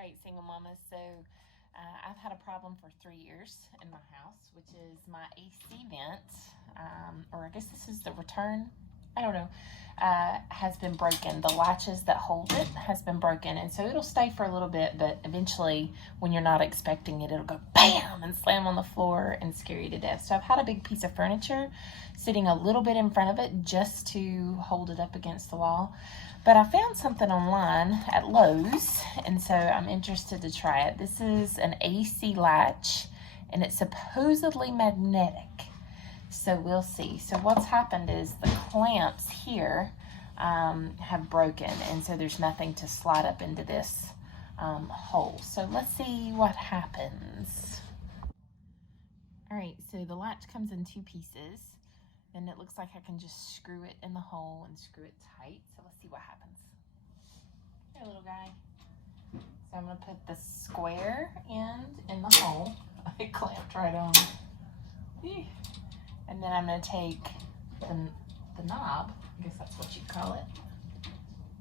right, single mamas. So I've had a problem for 3 years in my house, which is my AC vent, or I guess this is the return, I don't know, has been broken. The latches that hold it has been broken, and so it'll stay for a little bit, but eventually when you're not expecting it, it'll go bam and slam on the floor and scare you to death. So I've had a big piece of furniture sitting a little bit in front of it just to hold it up against the wall. But I found something online at Lowe's, and so I'm interested to try it. This is an AC latch, and it's supposedly magnetic. So we'll see. So what's happened is the clamps here have broken, and so there's nothing to slide up into this hole. So let's see what happens. All right, so the latch comes in 2 pieces. And it looks like I can just screw it in the hole and screw it tight. So let's see what happens. Here, little guy. So I'm gonna put the square end in the hole. It clamped right on. And then I'm gonna take the knob, I guess that's what you call it,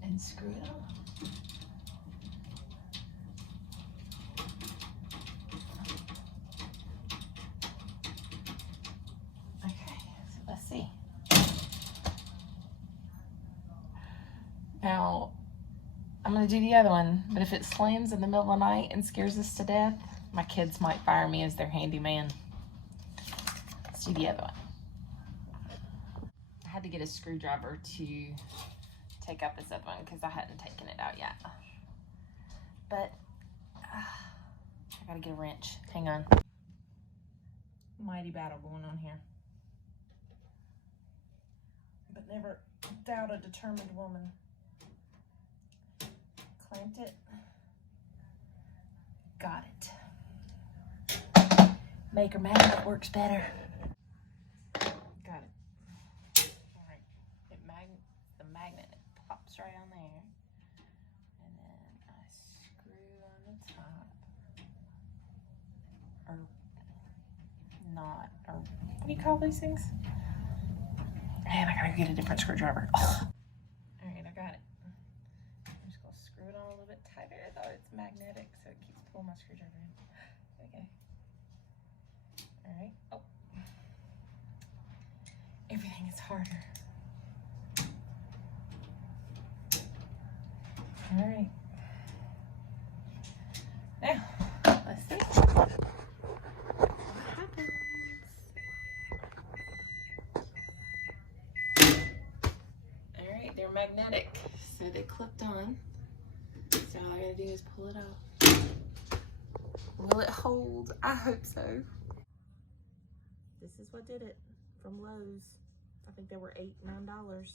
and screw it on. Now, I'm going to do the other one, but if it slams in the middle of the night and scares us to death, my kids might fire me as their handyman. Let's do the other one. I had to get a screwdriver to take out this other one because I hadn't taken it out yet. But I got to get a wrench. Hang on. Mighty battle going on here. But never doubt a determined woman. Clamped it. Got it. Maker magnet works better. Got it. All right. The magnet pops right on there. And then I screw on the top. Or not. Or what do you call these things? Man, I gotta get a different screwdriver. Oh. All right, I got it. I'm just gonna screw it on a little bit tighter. I thought it's magnetic, so it keeps pulling my screwdriver in. Okay. All right. Oh. Everything is harder. All right. Now, let's see. They're magnetic, so they clipped on. So all I gotta do is pull it off. Will it hold? I hope so. This is what did it from Lowe's. I think they were $8, $9.